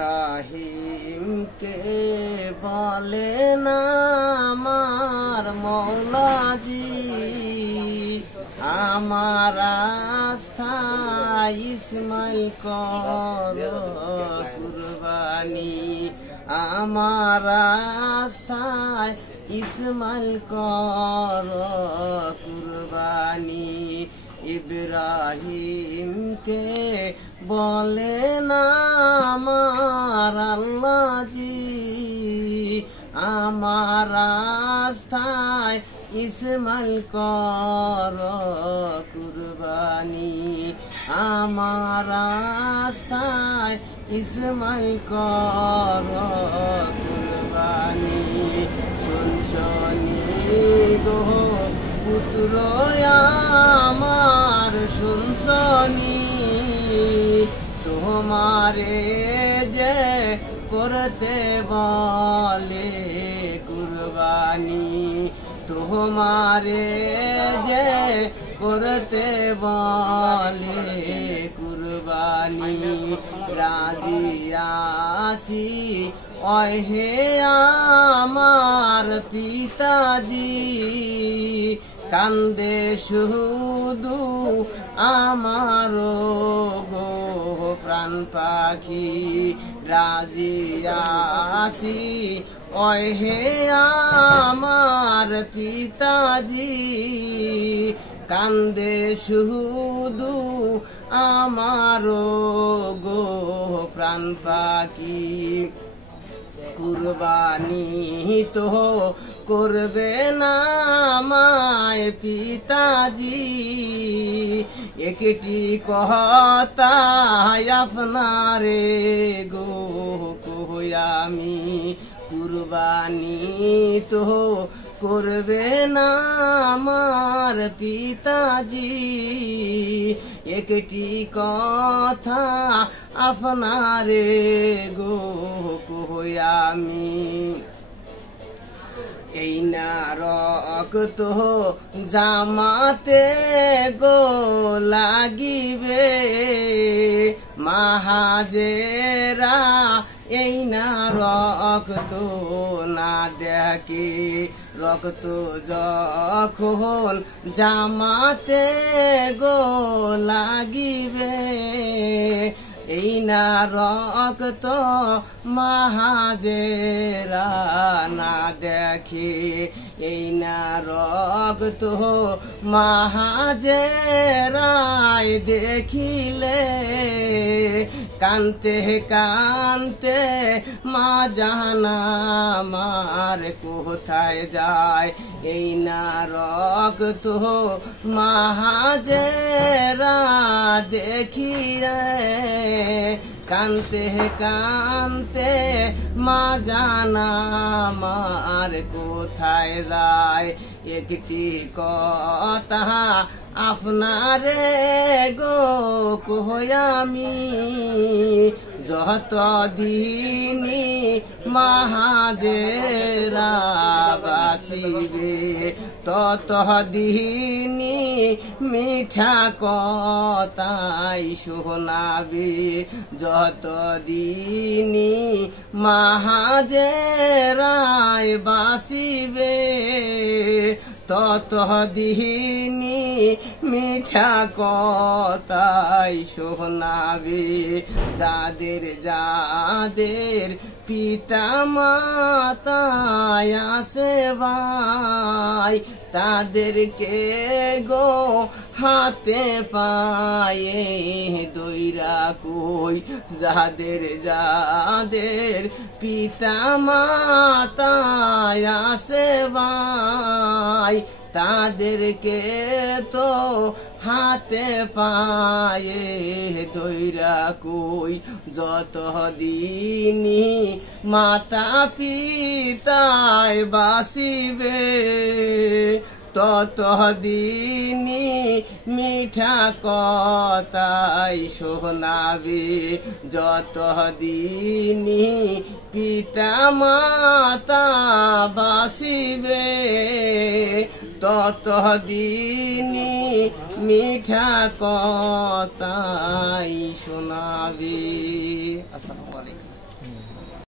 ইব্রাহিমকে বলেন আমার মৌলাজি, আমার আস্থা ইসমাইল করো কুরবানি, আমার আস্থায় ইসমাইল করো কুরবানি। ইব্রাহিমকে বলেন আমার আল্লাহজি, আমার আস্থায় ইসমাইল করো কুরবানি, আমার আস্থায় ইসমাইল করো কুরবানি। শুনশনি গো পুত্র আমার শুনশনি, তোমারে যে করতে বলে কুরবানি, তোমারে যে করতে বলে কুরবানি। রাজি আসি ওহে আমার পিতাজি, কান্দে শুধু আমার গো প্রাণ পাখি। রাজি আসি ওহে আমার পিতাজি, কান্দে শুধু আমার গো প্রাণ পাখি। কুরবানি তো করবে না মায় পিতাজি, একটি কথা আপনারে গো কই আমি, কুরবানি তো করবে না আমার পিতাজি, একটি কথা আপনারে গো কই আমি। এই না রক্ত জামাতে গো লাগিবে, মাহাজেরা এই না রক্ত না দেখে, রক্ত যখন জামাতে গো লাগিবে, এই না রক্ত মাহাজেরা না দেখে, এই না রক্ত মাহাজেরাই দেখিলে, কান্তে কান্তে মা জাহানা মার কোথায় যায়, এই না রক্ত মাহাজেরা দেখিলে, কান্তে কান্তে মা জানা মার কোথায় যায়। একটি কথা আপনারে গো কই আমি, যত দিনী মাহাজেরা বাসিবে, তত দিনী মিঠা কথাই শোনাবে, যত দিনী মাহাজেরায় বাসিবে, তত দিনী মিঠা কথাই শোনাবে। যাদের যাদের পিতা মাতায় আছে ভাই, তাদেরকে গো হাতে পায়ে দইরা কই, যাদের যাদের পিতা মাতায় আছে ভাই, তাদেরকে তো হাতে পায়ে দইরা কই, যত দিনী মাতা পিতায় বাসিবে, তত দিনী মিঠা কথাই শোনাবে, যত দিনী পিতা মাতা বাসিবে, তত দিনী মিঠা কথাই শোনাবে। আসসালামু আলাইকুম।